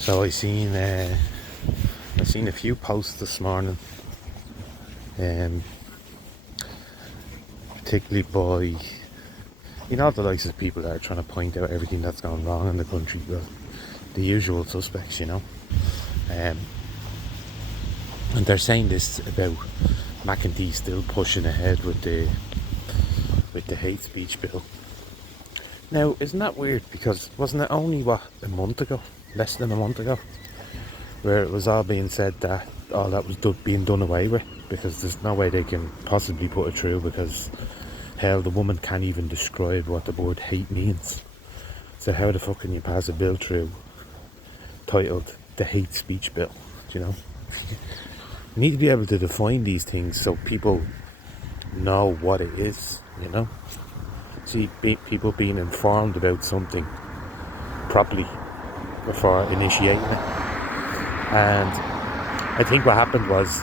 So I seen a few posts this morning, um, particularly by the likes of people that are trying to point out everything that's gone wrong in the country. Well, the usual suspects, um, and they're saying this about McEntee still pushing ahead with the hate speech bill. Now, isn't that weird? Because wasn't it only a month ago, less than a month ago, where it was all being said that all that was being done away with, because there's no way they can possibly put it through, because hell, the woman can't even describe what the word hate means. So how the fuck can you pass a bill through titled the hate speech bill? You need to be able to define these things so people know what it is. See, people being informed about something properly before initiating it. And I think what happened was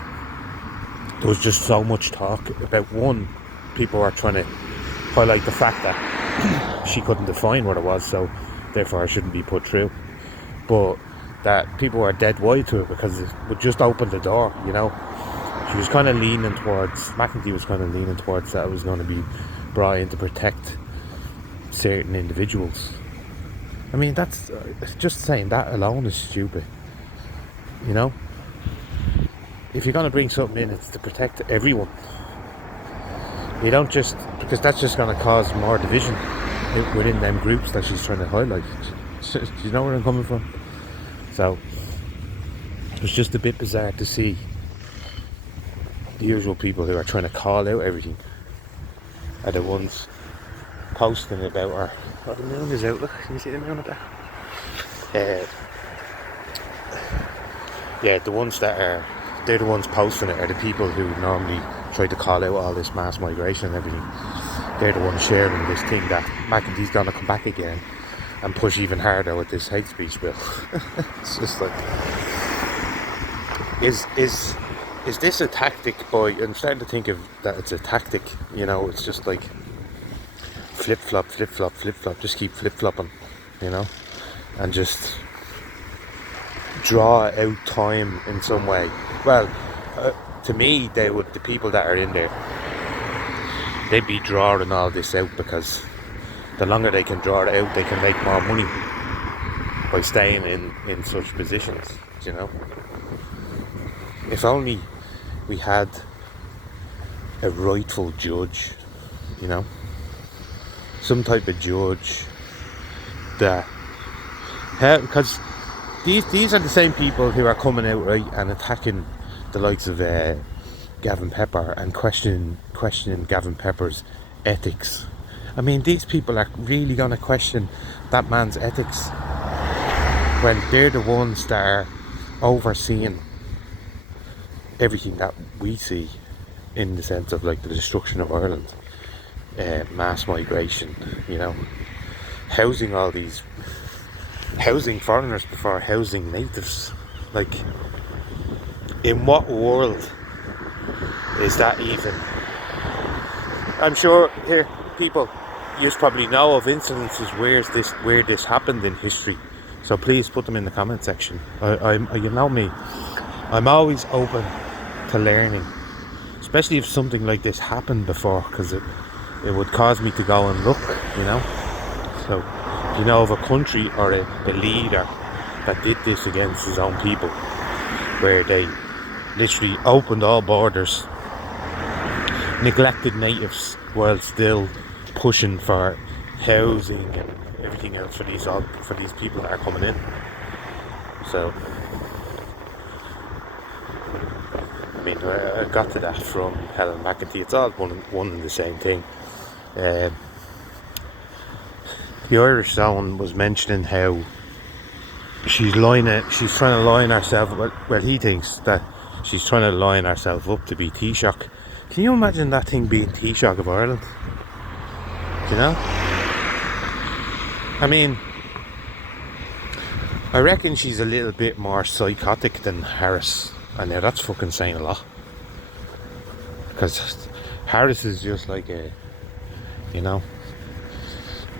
there was just so much talk about, one, people were trying to highlight the fact that she couldn't define what it was, so therefore it shouldn't be put through. But that people were dead wide to it because it would just open the door, She was kind of leaning towards, McEntee was kind of leaning towards that it was going to be brought in to protect certain individuals. I mean, that's just saying that alone is stupid. If you're going to bring something in, it's to protect everyone. You don't just, because that's just going to cause more division within them groups that she's trying to highlight. Do you know where I'm coming from? So it was just a bit bizarre to see the usual people who are trying to call out everything are the ones posting about her. Oh, the moon is out. Look, can you see the moon up there? The ones they're the ones posting it are the people who normally try to call out all this mass migration and everything. They're the ones sharing this thing that McEntee's gonna come back again and push even harder with this hate speech bill. It's just like, is this a tactic? I'm starting to think of that it's a tactic. It's just like flip flop, just keep flip flopping, and just draw out time in some way. Well, to me, the people that are in there, they'd be drawing all this out, because the longer they can draw it out, they can make more money by staying in such positions. If only we had a rightful judge, some type of judge that, because these are the same people who are coming out, right, and attacking the likes of Gavin Pepper and questioning Gavin Pepper's ethics. I mean, these people are really going to question that man's ethics when they're the ones that are overseeing everything that we see, in the sense of like the destruction of Ireland, mass migration, housing foreigners before housing natives. Like, in what world is that even? I'm sure here people, you probably know of incidences where this happened in history. So please put them in the comment section. You know me, I'm always open to learning, especially if something like this happened before, because it would cause me to go and look. So if you know of a country or a leader that did this against his own people, where they literally opened all borders, neglected natives while still pushing for housing and everything else for these people that are coming in. So I mean, I got to that from Helen McEntee. It's all one and the same thing. The Irish Zone was mentioning how she's trying to line herself. Well, he thinks that she's trying to line herself up to be Taoiseach. Can you imagine that thing being Taoiseach of Ireland? I mean, I reckon she's a little bit more psychotic than Harris. And now that's fucking saying a lot, because Harris is just like a,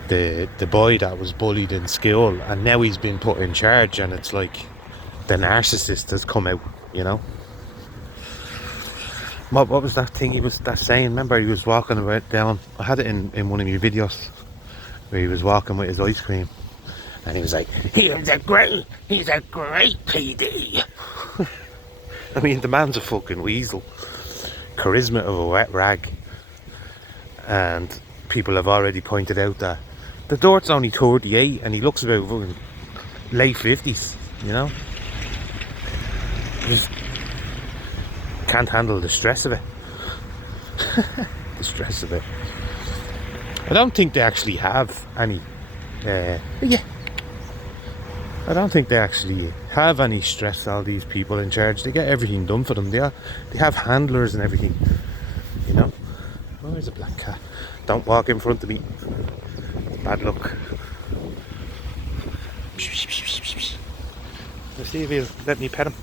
the boy that was bullied in school, and now he's been put in charge, and it's like the narcissist has come out, you know. What was that thing he was that saying? Remember, he was walking about down. I had it in one of your videos where he was walking with his ice cream, and he was like, he's a great PD. I mean, the man's a fucking weasel. Charisma of a wet rag. And people have already pointed out that the Dort's only 38 and he looks about fucking late 50s, you know? Just can't handle the stress of it. The stress of it. I don't think they actually have any I don't think they actually have any stress, all these people in charge. They get everything done for them. They have handlers and everything, you know. Oh, there's a black cat. Don't walk in front of me. Bad luck. Let's see if he'll let me pet him.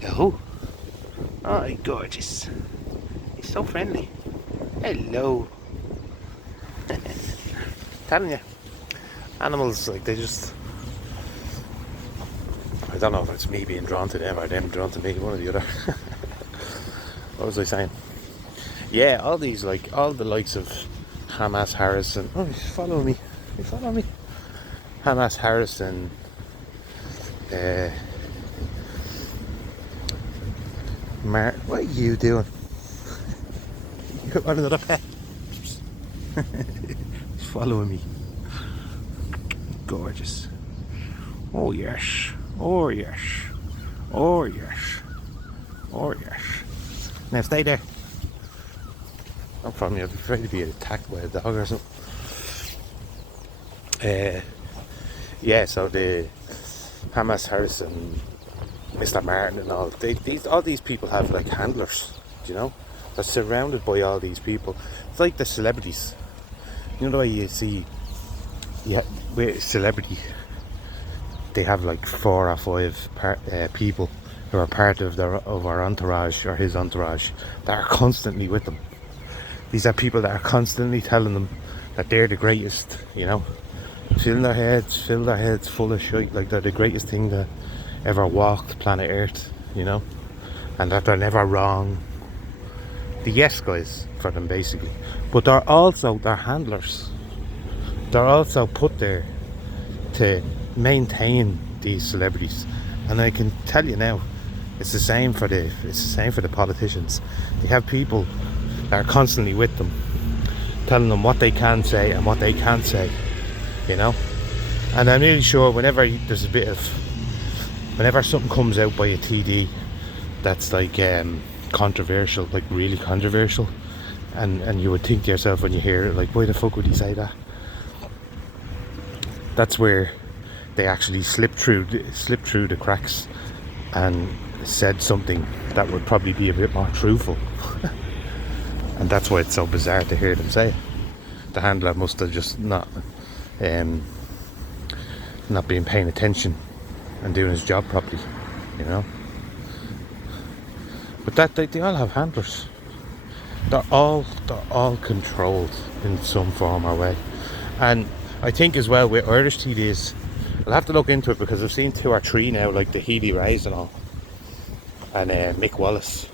Hello. Oh, gorgeous. He's so friendly. Hello. Telling you, animals, like, they just, I don't know if it's me being drawn to them or them drawn to me, one or the other. What was I saying? Yeah, all these, like, all the likes of Hamas Harrison. Oh, he's following me. You follow me? Hamas Harrison. What are you doing? You want another pet? He's following me. Gorgeous. Oh yes. Oh yes. Oh yes. Oh yes. Now stay there. I'm from you. I'd be afraid to be attacked by a dog or something. Yeah, so the Hamas Harrison, Mr. Martin and all, all these people have like handlers, you know? They're surrounded by all these people. It's like the celebrities. You know the way you see, yeah, with celebrity, they have like 4 or 5 people who are part of our entourage or his entourage that are constantly with them. These are people that are constantly telling them that they're the greatest, you know, fill their heads full of shit, like they're the greatest thing that ever walked planet Earth, you know, and that they're never wrong. The yes guys for them, basically. But they're also their handlers. They're also put there to maintain these celebrities, and I can tell you now, it's the same for the politicians. They have people that are constantly with them, telling them what they can say and what they can't say, you know. And I'm really sure whenever something comes out by a TD that's like controversial, like really controversial, and you would think to yourself when you hear it, like, why the fuck would he say that? That's where they actually slipped through the cracks and said something that would probably be a bit more truthful. And that's why it's so bizarre to hear them say it. The handler must have just not been paying attention and doing his job properly, you know. But that they all have handlers. They're all controlled in some form or way. And I think as well with Irish TDs, I'll have to look into it because I've seen 2 or 3 now, like the Healy Rays and all, and Mick Wallace,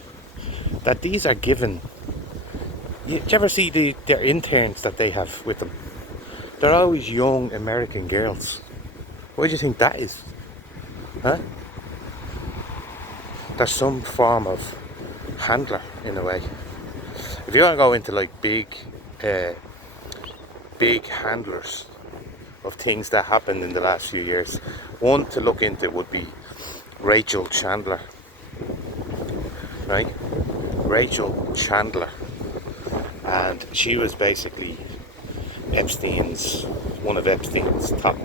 that these are given. Do you ever see their interns that they have with them? They're always young American girls. What do you think that is? Huh? There's some form of handler in a way. If you want to go into like big handlers of things that happened in the last few years, one to look into would be Rachel Chandler. Right? Rachel Chandler. And she was basically one of Epstein's top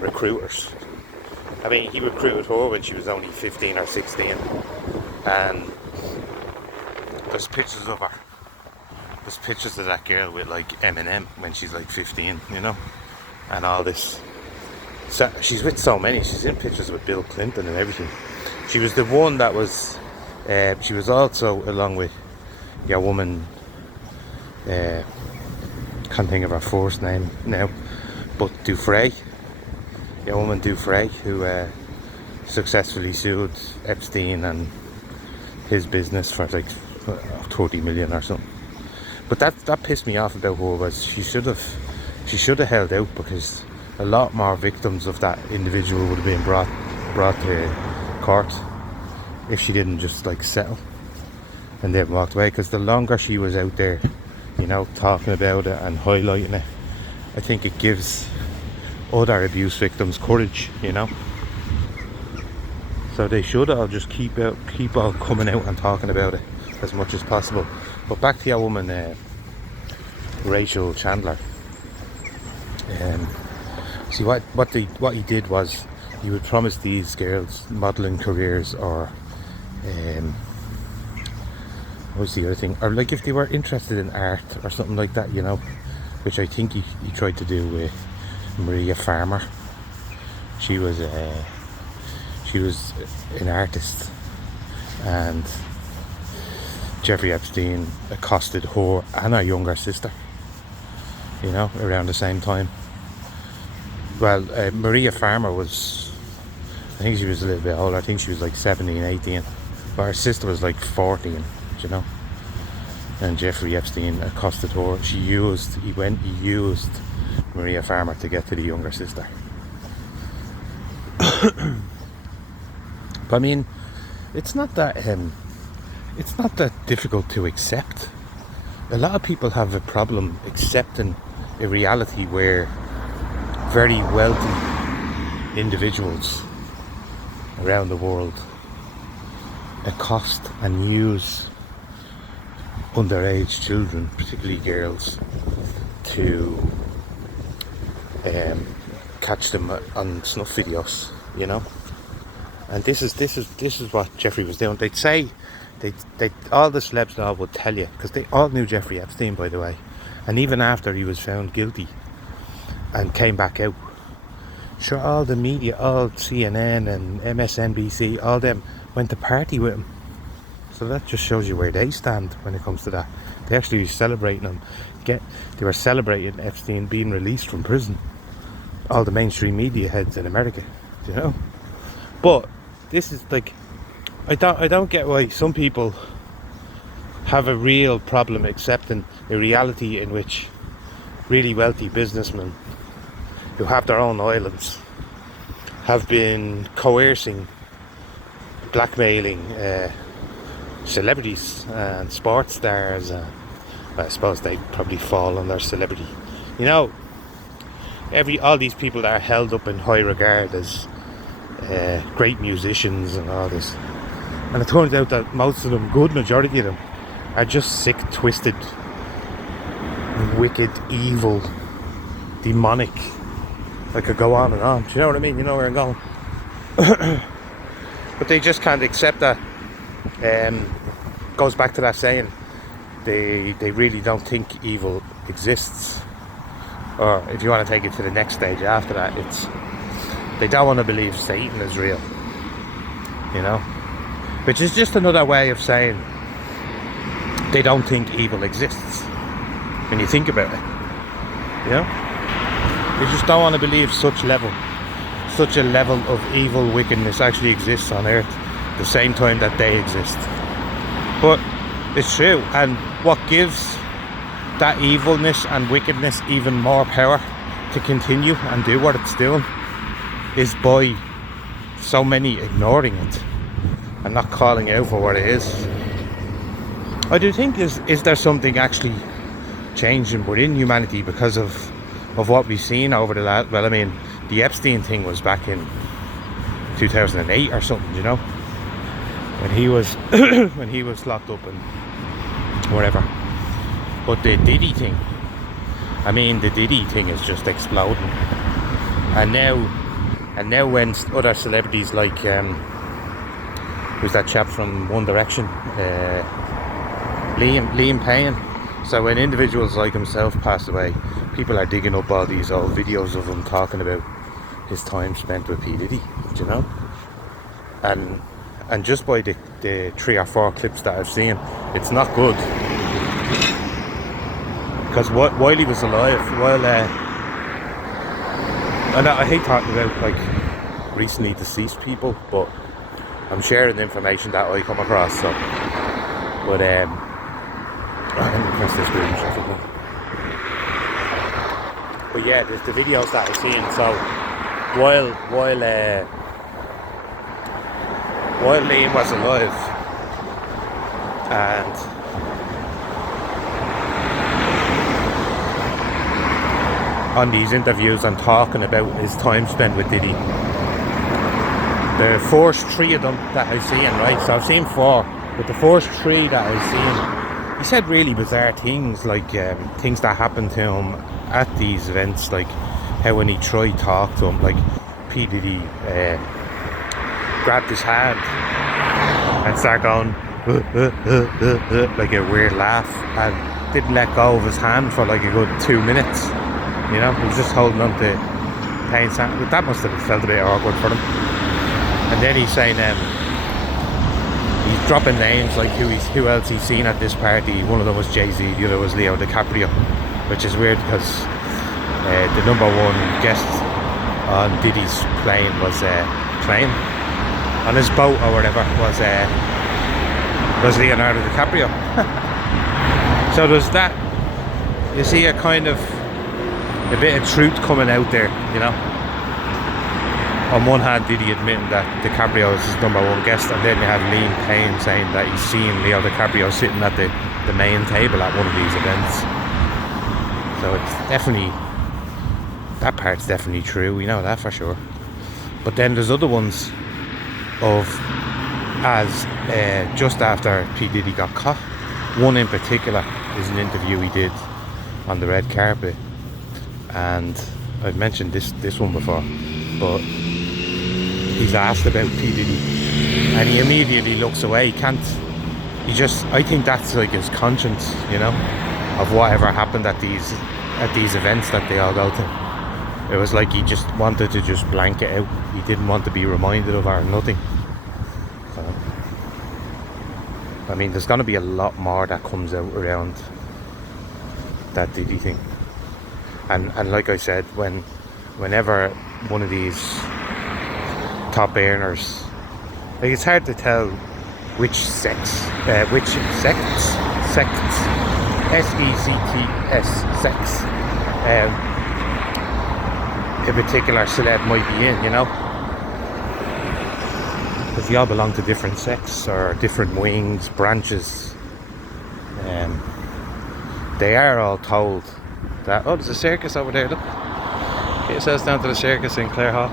recruiters. I mean, he recruited her when she was only 15 or 16, and there's pictures of her. There's pictures of that girl with like Eminem when she's like 15, you know, and all this. So she's with so many. She's in pictures with Bill Clinton and everything. She was the one that was. She was also along with your woman Can't think of her first name now, but Dufresne, the woman Dufresne, who successfully sued Epstein and his business for like 30 million or something. But that pissed me off about her, was she should have held out, because a lot more victims of that individual would have been brought to court if she didn't just like settle and then walked away. Because the longer she was out there, you know, talking about it and highlighting it, I think it gives other abuse victims courage, you know. So they should all just keep on coming out and talking about it as much as possible. But back to your woman, Rachel Chandler. See, what he did was, he would promise these girls modelling careers, or what was the other thing, or like if they were interested in art or something like that, you know, which I think he tried to do with Maria Farmer. She was an artist, and Jeffrey Epstein accosted her and her younger sister, you know, around the same time. Well, Maria Farmer was, I think she was a little bit older. I think she was like 17, 18. But her sister was like 14, you know. And Jeffrey Epstein accosted her. He used Maria Farmer to get to the younger sister. But I mean, it's not that difficult to accept. A lot of people have a problem accepting a reality where very wealthy individuals around the world accost and use underage children, particularly girls, to catch them on snuff videos, you know. And this is what Jeffrey was doing. They'd say, they all the celebs now would tell you, because they all knew Jeffrey Epstein, by the way. And even after he was found guilty and came back out, sure, all the media, all CNN and MSNBC, all them went to party with him. So that just shows you where they stand when it comes to that. They actually were celebrating him. They were celebrating Epstein being released from prison. All the mainstream media heads in America, you know. But this is like, I don't get why some people have a real problem accepting a reality in which really wealthy businessmen who have their own islands have been coercing, blackmailing celebrities and sports stars. I suppose they probably fall under celebrity. You know, all these people that are held up in high regard as great musicians and all this, and it turns out that most of them, good majority of them, are just sick, twisted, wicked, evil, demonic. I could go on and on. Do you know what I mean? You know where I'm going. But they just can't accept that. Goes back to that saying, they really don't think evil exists. Or if you want to take it to the next stage after that, it's they don't want to believe Satan is real. You know? Which is just another way of saying they don't think evil exists. When you think about it. You know? They just don't want to believe such a level of evil wickedness actually exists on earth at the same time that they exist. But it's true, and what gives that evilness and wickedness even more power to continue and do what it's doing is by so many ignoring it and not calling out for what it is. I do think is there something actually changing within humanity because of what we've seen over the last, well, I mean, the Epstein thing was back in 2008 or something, you know, when he was when he was locked up and whatever. But the Diddy thing, I mean, the Diddy thing is just exploding. And now when other celebrities like who's that chap from One Direction, Liam Payne. So when individuals like himself pass away, people are digging up all these old videos of him talking about his time spent with P. Diddy, you know. And just by the 3 or 4 clips that I've seen, it's not good. Because while he was alive, and I hate talking about like recently deceased people, but I'm sharing the information that I come across. So, but let me press this green traffic one. But yeah, there's the videos that I've seen. So while Liam was alive, and on these interviews and talking about his time spent with Diddy, the first three of them that I've seen, right? So I've seen 4, but the first 3 that I've seen, he said really bizarre things, like things that happened to him at these events, like how when he tried to talk to him, like P. Diddy grabbed his hand and started going like a weird laugh, and didn't let go of his hand for like a good 2 minutes. You know, he was just holding on to Payne's hand. But that must have felt a bit awkward for him. And then he's saying he's dropping names like who else he's seen at this party. One of them was Jay-Z, the other was Leo DiCaprio, which is weird because the number 1 guest on Diddy's plane was on his boat or whatever was Leonardo DiCaprio. So there's that. You see a kind of a bit of truth coming out there, you know. On one hand, Diddy admitting that DiCaprio is his number 1 guest, and then you have Liam Payne saying that he's seen Leo DiCaprio sitting at the main table at one of these events. So it's definitely, that part's definitely true, we know that for sure. But then there's other ones of just after P. Diddy got caught. One in particular is an interview he did on the red carpet, and I've mentioned this one before, but he's asked about P. Diddy and he immediately looks away. I think that's like his conscience, you know, of whatever happened at these events that they all go to. It was like he just wanted to just blank it out. He didn't want to be reminded of it or nothing. So, I mean, there's going to be a lot more that comes out around that Diddy thing. And like I said, whenever one of these top earners, like, it's hard to tell which sects, S-E-C-T-S, sects, a particular celeb might be in, you know, because they all belong to different sects or different wings, branches. They are all told that, oh, there's a circus over there, look, get yourselves down to the circus in Clare Hall.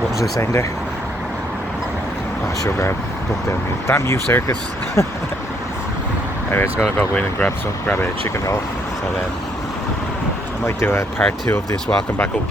What was I saying there? Oh, sugar, damn you circus. Anyway, it's gonna go in and grab a chicken roll. So I might do a part 2 of this walking back up.